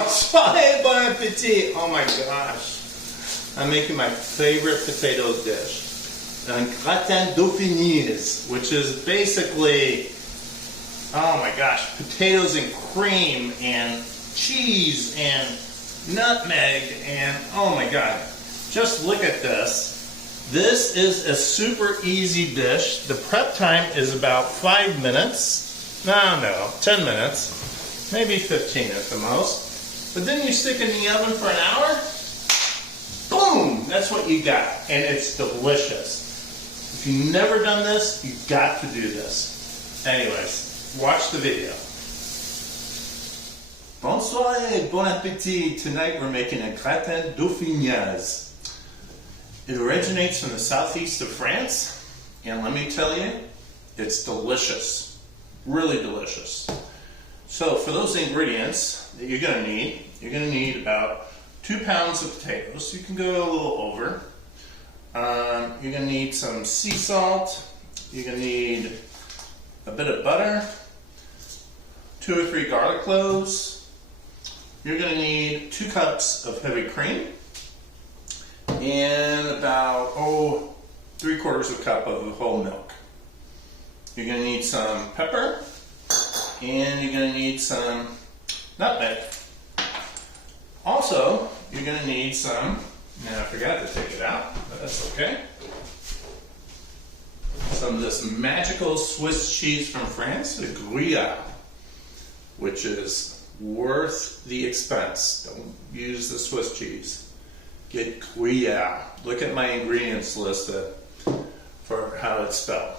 Bon appetit! Oh my gosh. I'm making my favorite potato dish. A Gratin Dauphinois, which is basically, oh my gosh, potatoes and cream and cheese and nutmeg and oh my god. Just look at this. This is a super easy dish. The prep time is about 5 minutes. No, 10 minutes. Maybe 15 at the most. But then you stick it in the oven for an hour. Boom! That's what you got. And it's delicious. If you've never done this, you've got to do this. Anyways, watch the video. Bonsoir et bon appétit. Tonight we're making a Gratin Dauphinois. It originates from the southeast of France. And let me tell you, it's delicious. Really delicious. So for those ingredients that you're going to need about 2 pounds of potatoes. You can go a little over. You're going to need some sea salt. You're going to need a bit of butter, 2 or 3 garlic cloves. You're going to need 2 cups of heavy cream and about 3/4 cup of whole milk. You're going to need some pepper and you're going to need some nutmeg. Also, you're going to need some, and I forgot to take it out, but that's okay. Some of this magical Swiss cheese from France, the Gruyère, which is worth the expense. Don't use the Swiss cheese. Get Gruyère. Look at my ingredients list for how it's spelled.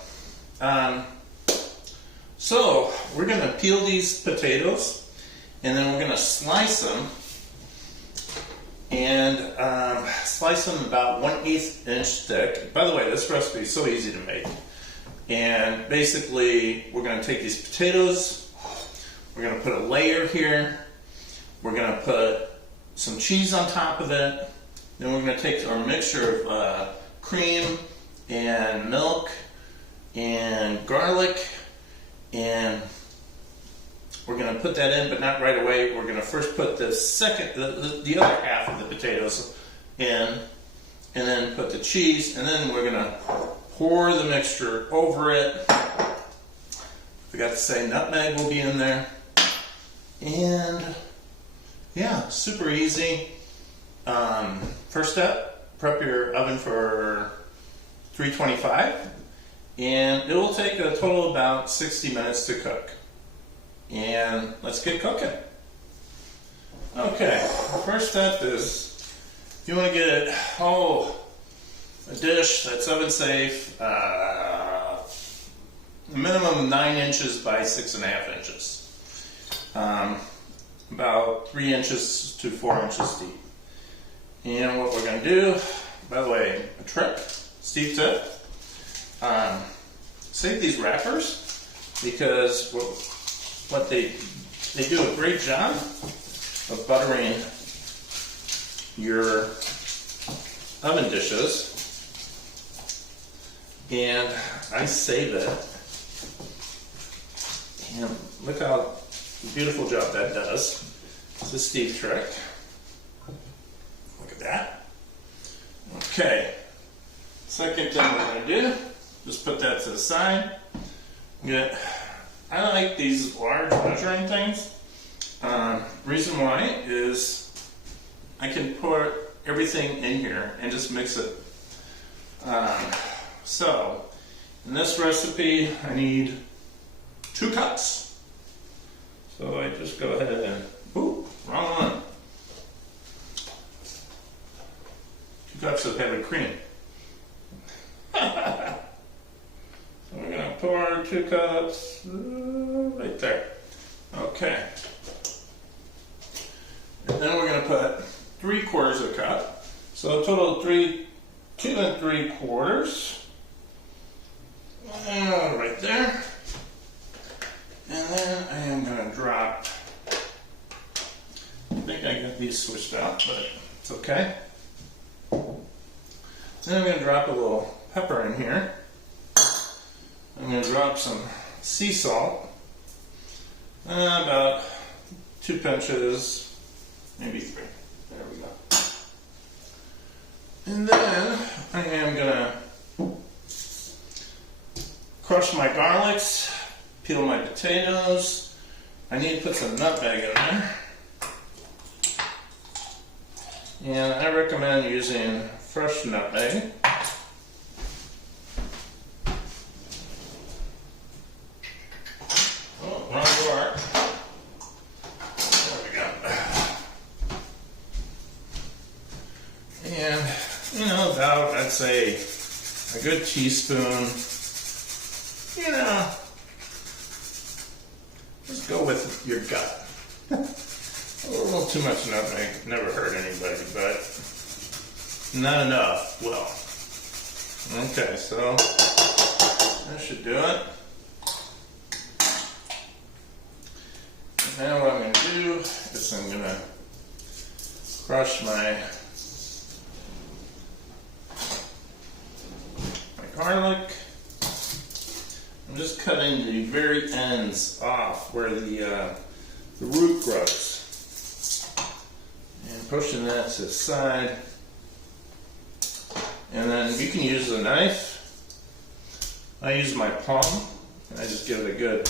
So, we're going to peel these potatoes, and then we're going to slice them. And slice them about 1/8 inch thick. By the way, this recipe is so easy to make. And basically, we're going to take these potatoes, we're going to put a layer here, we're going to put some cheese on top of it, then we're going to take our mixture of cream and milk and garlic, and we're going to put that in, but not right away. We're going to first put the other half of the potatoes in, and then put the cheese, and then we're going to pour the mixture over it. Forgot to say nutmeg will be in there. And yeah, super easy. First step, prep your oven for 325, and it will take a total of about 60 minutes to cook. And let's get cooking. Okay, the first step is you want to get a dish that's oven safe, minimum 9 inches by 6.5 inches, about 3 inches to 4 inches deep. And what we're going to do, by the way, a tip, Steve tip, save these wrappers because what they do a great job of buttering your oven dishes, and I save it, and look how beautiful job that does. It's a Steve trick. Look at that. Okay, second thing we're going to do, just put that to the side. I like these large measuring things. Reason why is I can pour everything in here and just mix it. So, in this recipe, I need 2 cups. So I just go ahead and, wrong one. 2 cups of heavy cream. So we're going to pour 2 cups right there. Okay. And then we're going to put 3/4 cup. So a total of 2 3/4. Right there. And then I am going to drop, I think I got these switched out, but it's okay. Then I'm going to drop a little pepper in here. I'm going to drop some sea salt, about 2 pinches, maybe 3. There we go. And then I am gonna crush my garlics, peel my potatoes. I need to put some nutmeg in there. And I recommend using fresh nutmeg. Oh, wrong drawer. There we go. And, you know, about, I'd say, a good teaspoon. You know, just go with your gut. A little too much nutmeg never hurt anybody, but not enough will. Okay, so that should do it. Now what I'm going to do is I'm going to crush my garlic. I'm just cutting the very ends off where the root grows. And pushing that to the side. And then you can use a knife. I use my palm and I just give it a good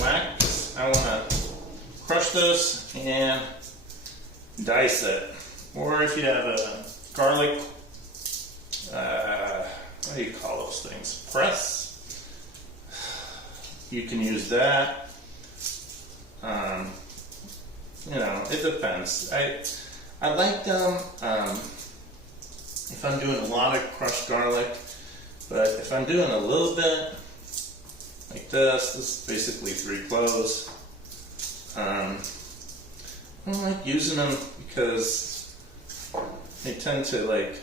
whack. I want to crush this and dice it. Or if you have a garlic, what do you call those things? Press. You can use that. You know, it depends. I like them if I'm doing a lot of crushed garlic, but if I'm doing a little bit, like this is basically 3 cloves. I don't like using them because they tend to, like,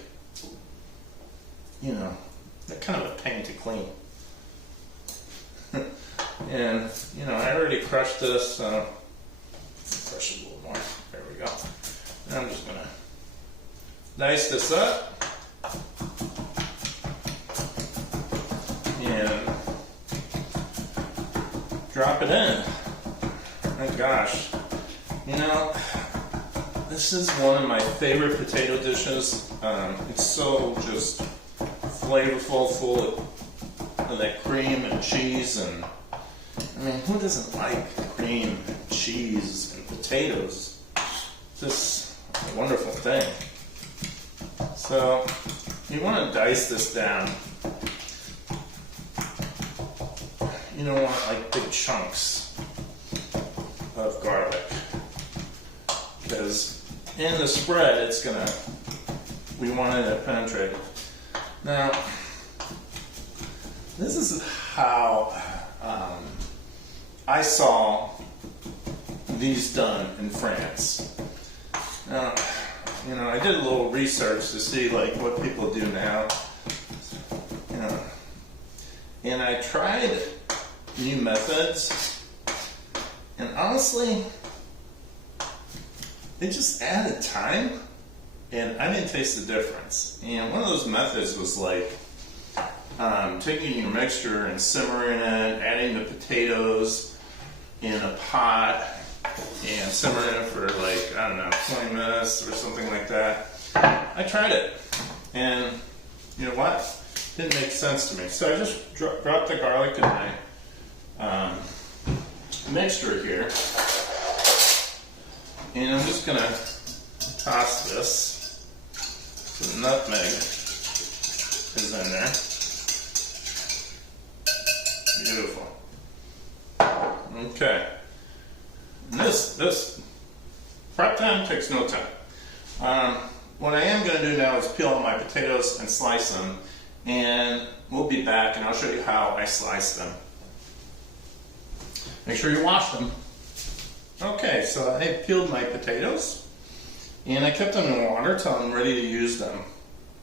you know, they're kind of a pain to clean. And, you know, I already crushed this, so crush it a little more. There we go. And I'm just going to dice this up. And drop it in. My gosh. You know, this is one of my favorite potato dishes. It's so just flavorful, full of that cream and cheese, and I mean, who doesn't like cream and cheese and potatoes? Just a wonderful thing. So you want to dice this down. You don't want like big chunks of garlic, because in the spread we want it to penetrate. Now, this is how I saw these done in France. Now, you know, I did a little research to see like what people do now. You know, and I tried new methods, and honestly, it just added time, and I didn't taste the difference. And one of those methods was like taking your mixture and simmering it, adding the potatoes in a pot, and simmering it for like, I don't know, 20 minutes or something like that. I tried it, and you know what? It didn't make sense to me. So I just dropped the garlic in my mixture here, and I'm just gonna toss this. So the nutmeg is in there. Beautiful. Okay. And this prep time takes no time. What I am going to do now is peel my potatoes and slice them, and we'll be back and I'll show you how I slice them. Make sure you wash them. Okay, so I peeled my potatoes and I kept them in water till I'm ready to use them.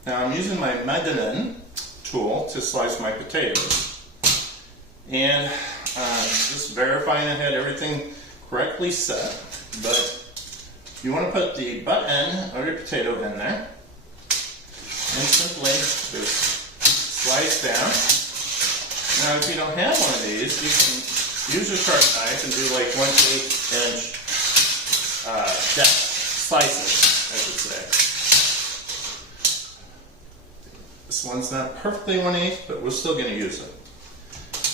Now I'm using my Medellin tool to slice my potatoes. And just verifying I had everything correctly set, but you want to put the butt end of your potato in there and simply just slice down. Now if you don't have one of these, you can use a sharp knife and do like 1/8 inch depth slices, I should say. This one's not perfectly 1/8, but we're still going to use it.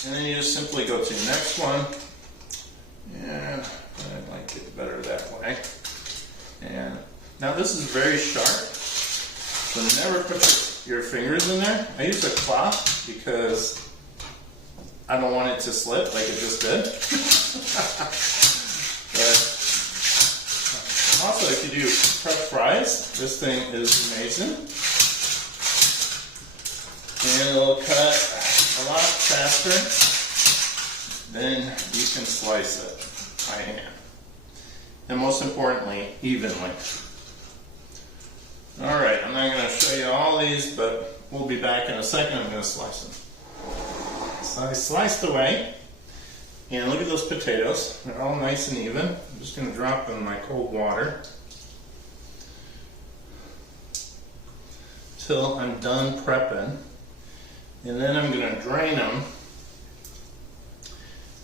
And then you just simply go to the next one. And I like it better that way. And now this is very sharp, so never put your fingers in there. I use a cloth because I don't want it to slip like it just did. But also, if you do prep fries, this thing is amazing. And it'll cut a lot faster than you can slice it by hand. And most importantly, evenly. Alright, I'm not going to show you all these, but we'll be back in a second. I'm going to slice them. So I sliced away, and look at those potatoes. They're all nice and even. I'm just going to drop them in my cold water till I'm done prepping. And then I'm going to drain them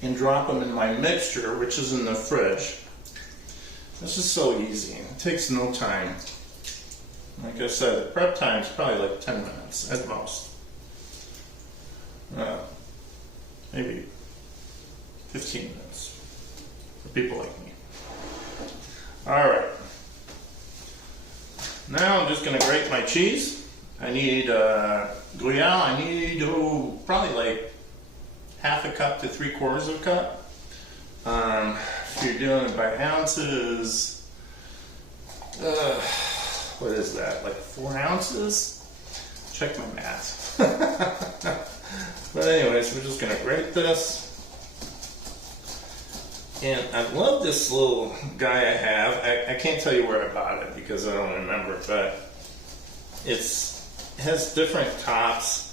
and drop them in my mixture, which is in the fridge. This is so easy. It takes no time. Like I said, the prep time is probably like 10 minutes at most. Maybe 15 minutes for people like me. Alright. Now I'm just going to grate my cheese. I need Gruyère. I need probably like 1/2 cup to 3/4 of a cup. If you're doing it by ounces, what is that, like 4 ounces? Check my math. But anyways, we're just going to grate this. And I love this little guy I have. I can't tell you where I bought it because I don't remember, but it has different tops,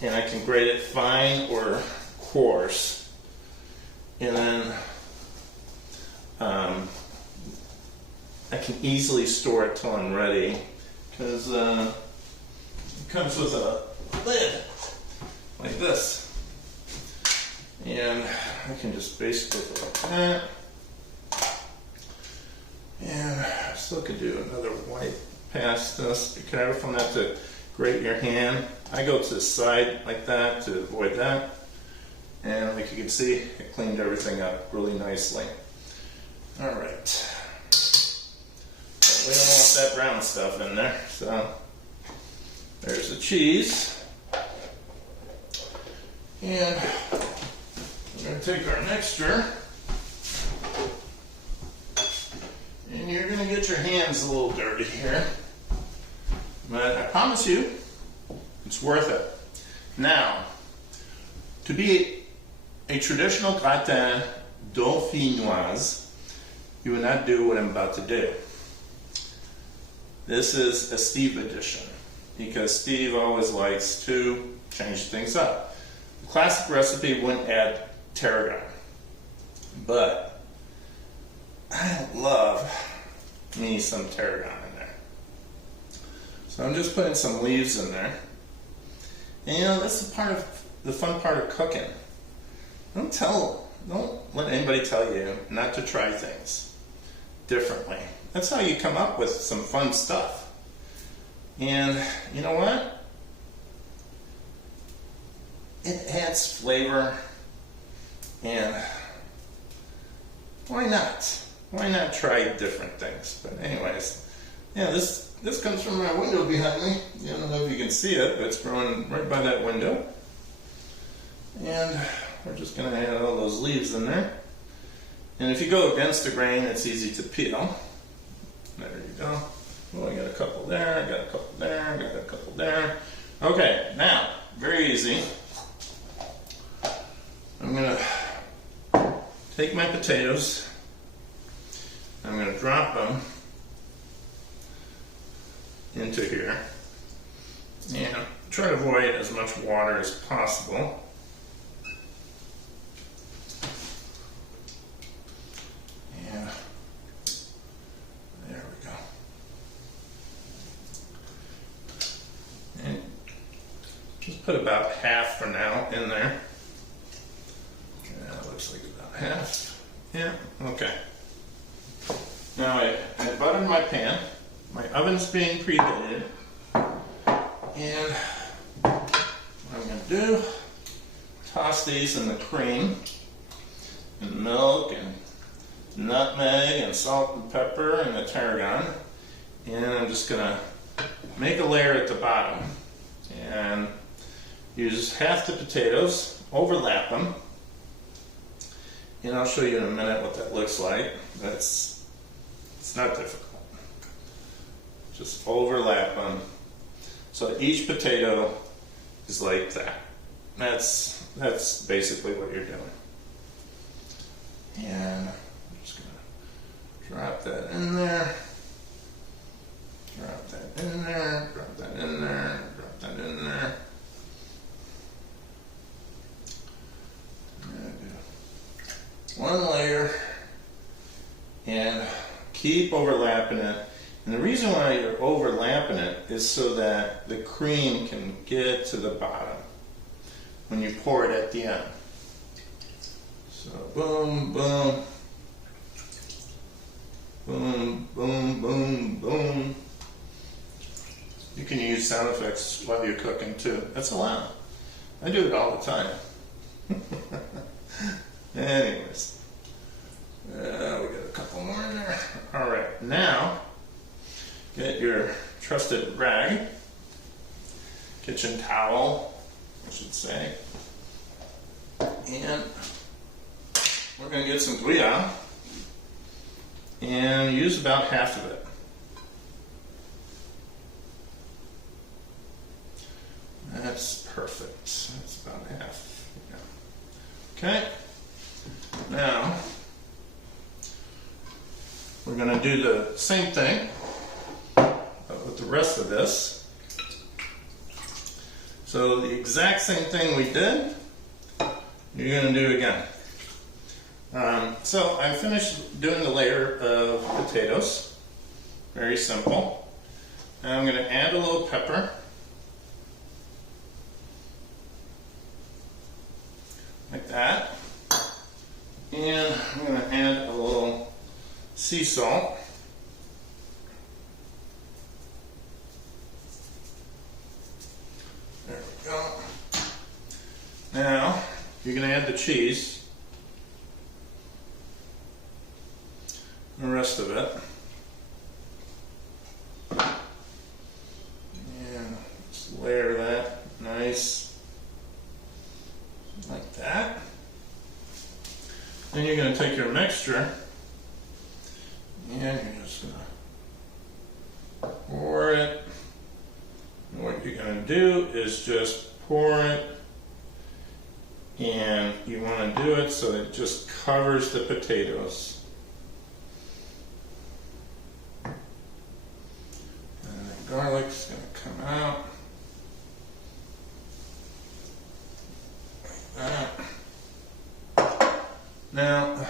and I can grate it fine or coarse. And then I can easily store it till I'm ready, because it comes with a lid like this, and I can just basically go like that. And I still could do another wipe past this. Be careful not to grate your hand. I go to the side like that to avoid that. And like you can see, it cleaned everything up really nicely. Alright. We don't want that brown stuff in there. So there's the cheese. And we're going to take our mixture. And you're going to get your hands a little dirty here. But I promise you, it's worth it. Now, to be a traditional gratin dauphinoise, you would not do what I'm about to do. This is a Steve edition, because Steve always likes to change things up. The classic recipe wouldn't add tarragon, but I love me some tarragon in there. So I'm just putting some leaves in there. And you know, that's the fun part of cooking. Don't let anybody tell you not to try things differently. That's how you come up with some fun stuff. And you know what? It adds flavor, and why not? Why not try different things? But anyways, yeah, this comes from my window behind me. I don't know if you can see it, but it's growing right by that window. And we're just going to add all those leaves in there. And if you go against the grain, it's easy to peel. There you go. Oh, I got a couple there, I got a couple there, I got a couple there. Okay, now, very easy. I'm going to take my potatoes. I'm going to drop them into here. And try to avoid as much water as possible. Yeah. There we go. And just put about half for now in there. Yeah, looks like about half. Yeah, okay. Now I I buttered my pan. My oven's being preheated. And what I'm going to do, toss these in the cream and milk and nutmeg and salt and pepper and the tarragon. And I'm just going to make a layer at the bottom and use half the potatoes, overlap them, and I'll show you in a minute what that looks like. It's not difficult. Just overlap them so each potato is like that. That's basically what you're doing. And I'm just going to drop that in there. Drop that in there, drop that in there, drop that in there. One layer and keep overlapping it. And the reason why you're overlapping it is so that the cream can get to the bottom when you pour it at the end. So boom, boom, boom, boom, boom, boom. You can use sound effects while you're cooking too. That's allowed. I do it all the time. Anyways, we got a couple more in there. All right, now get your trusted rag, kitchen towel, I should say, and we're going to get some Gruyère and use about half of it. That's perfect. That's about half. Yeah. Okay. Now we're going to do the same thing but with the rest of this. So the exact same thing we did, you're going to do again. So I finished doing the layer of potatoes. Very simple. Now I'm going to add a little pepper. Like that. And I'm going to add a little sea salt. There we go. Now you're going to add the cheese. The rest of it. And just layer that nice. Like that. Then you're going to take your mixture and you're just going to pour it. And what you're going to do is just pour it, and you want to do it so it just covers the potatoes. And the garlic's going to come out. Now,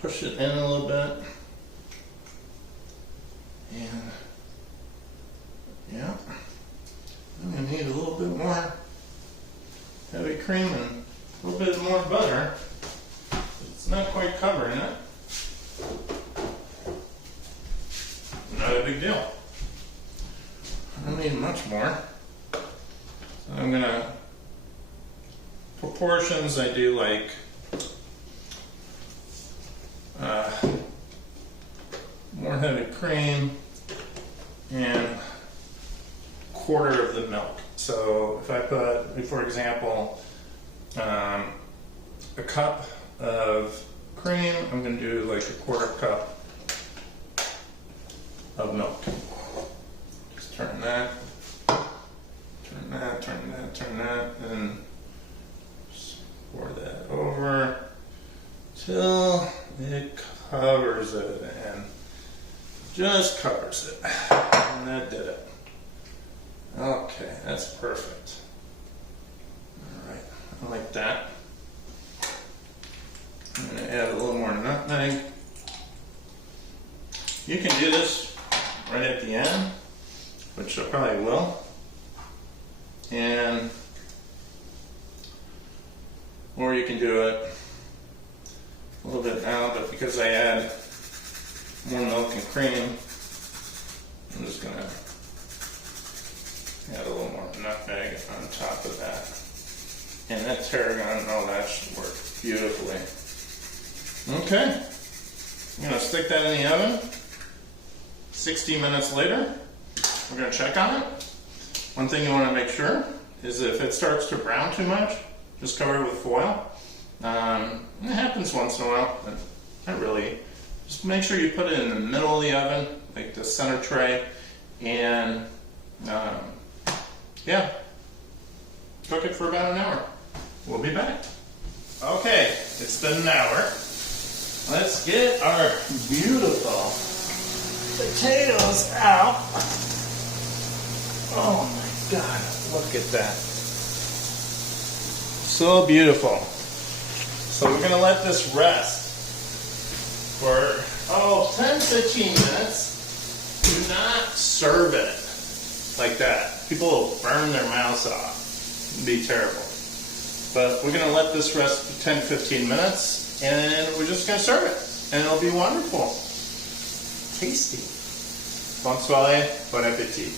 push it in a little bit, and yeah, I'm going to need a little bit more heavy cream and a little bit more butter. It's not quite covering it. Not a big deal. I don't need much more. So I'm going to, proportions I do like more heavy cream and quarter of the milk. So if I put, for example, a cup of cream, I'm going to do like a quarter cup of milk. Just turn that, turn that, turn that, turn that, and just pour that over till it covers it, and just covers it. And that did it. Okay, that's perfect. Alright, I like that. I'm going to add a little more nutmeg. You can do this right at the end, which I probably will. And, or you can do it a little bit now, but because I add more milk and cream. I'm just gonna add a little more nutmeg on top of that. And that tarragon, oh, that should work beautifully. Okay, I'm gonna stick that in the oven. 60 minutes later, we're gonna check on it. One thing you wanna make sure is if it starts to brown too much, just cover it with foil. It happens once in a while, but not really. Just make sure you put it in the middle of the oven, like the center tray, and yeah, cook it for about an hour. We'll be back. Okay, it's been an hour. Let's get our beautiful potatoes out. Oh my God, look at that. So beautiful. So we're gonna let this rest for, 10-15 minutes. Do not serve it like that. People will burn their mouths off. It'd be terrible. But we're gonna let this rest for 10-15 minutes, and we're just gonna serve it. And it'll be wonderful. Tasty. Bonne soirée, bon appétit.